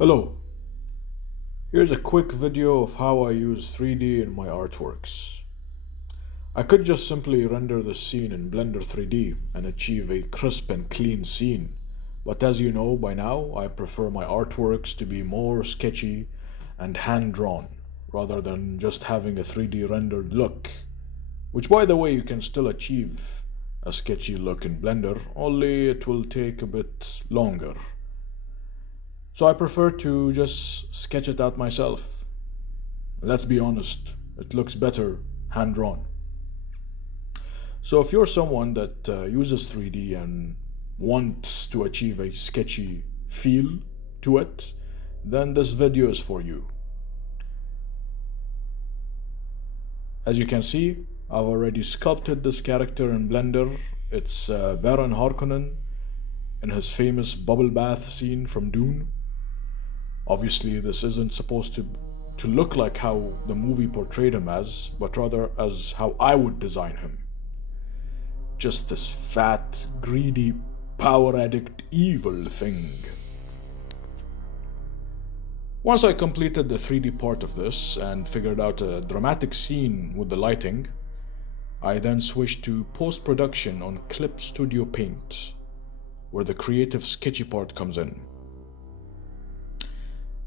Hello, here's a quick video of how I use 3D in my artworks. I could just simply render the scene in Blender 3D and achieve a crisp and clean scene, but as you know by now, I prefer my artworks to be more sketchy and hand-drawn, rather than just having a 3D rendered look, which by the way you can still achieve a sketchy look in Blender, only it will take a bit longer. So I prefer to just sketch it out myself. Let's be honest, it looks better hand drawn. So if you're someone that uses 3D and wants to achieve a sketchy feel to it, then this video is for you. As you can see, I've already sculpted this character in Blender. It's Baron Harkonnen in his famous bubble bath scene from Dune. Obviously, this isn't supposed to look like how the movie portrayed him as, but rather as how I would design him. Just this fat, greedy, power addict, evil thing. Once I completed the 3D part of this and figured out a dramatic scene with the lighting, I then switched to post-production on Clip Studio Paint, where the creative sketchy part comes in.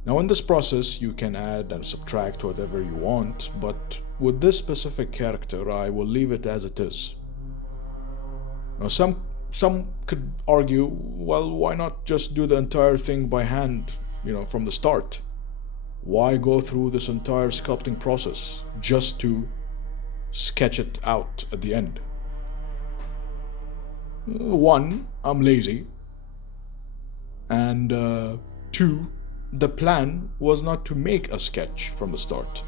Now in this process you can add and subtract whatever you want, but with this specific character I will leave it as it is. Now some could argue, well, why not just do the entire thing by hand, from the start? Why go through this entire sculpting process just to sketch it out at the end? One, I'm lazy, and two, the plan was not to make a sketch from the start.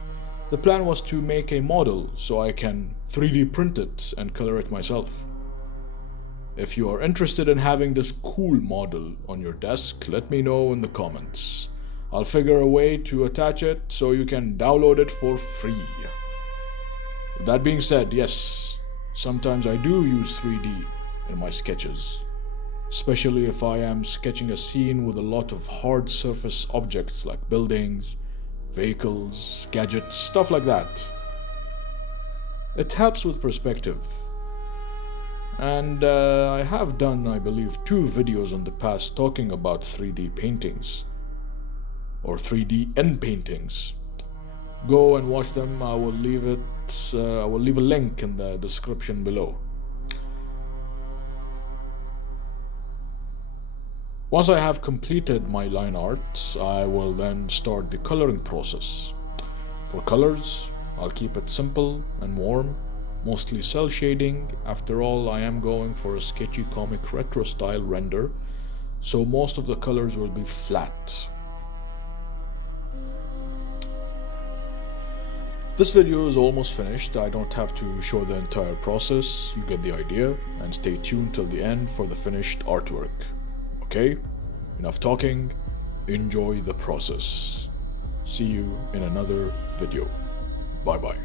The plan was to make a model so I can 3D print it and color it myself. If you are interested in having this cool model on your desk, let me know in the comments. I'll figure a way to attach it so you can download it for free. With that being said, yes, sometimes I do use 3D in my sketches, especially if I am sketching a scene with a lot of hard surface objects like buildings, vehicles, gadgets, stuff like that. It helps with perspective. And I have done, I believe, 2 videos in the past talking about 3D paintings or 3D in paintings. Go and watch them. I will leave a link in the description below. Once I have completed my line art, I will then start the coloring process. For colors, I'll keep it simple and warm, mostly cell shading. After all, I am going for a sketchy comic retro style render, so most of the colors will be flat. This video is almost finished. I don't have to show the entire process. You get the idea, and stay tuned till the end for the finished artwork. Okay, enough talking, enjoy the process. See you in another video. Bye bye.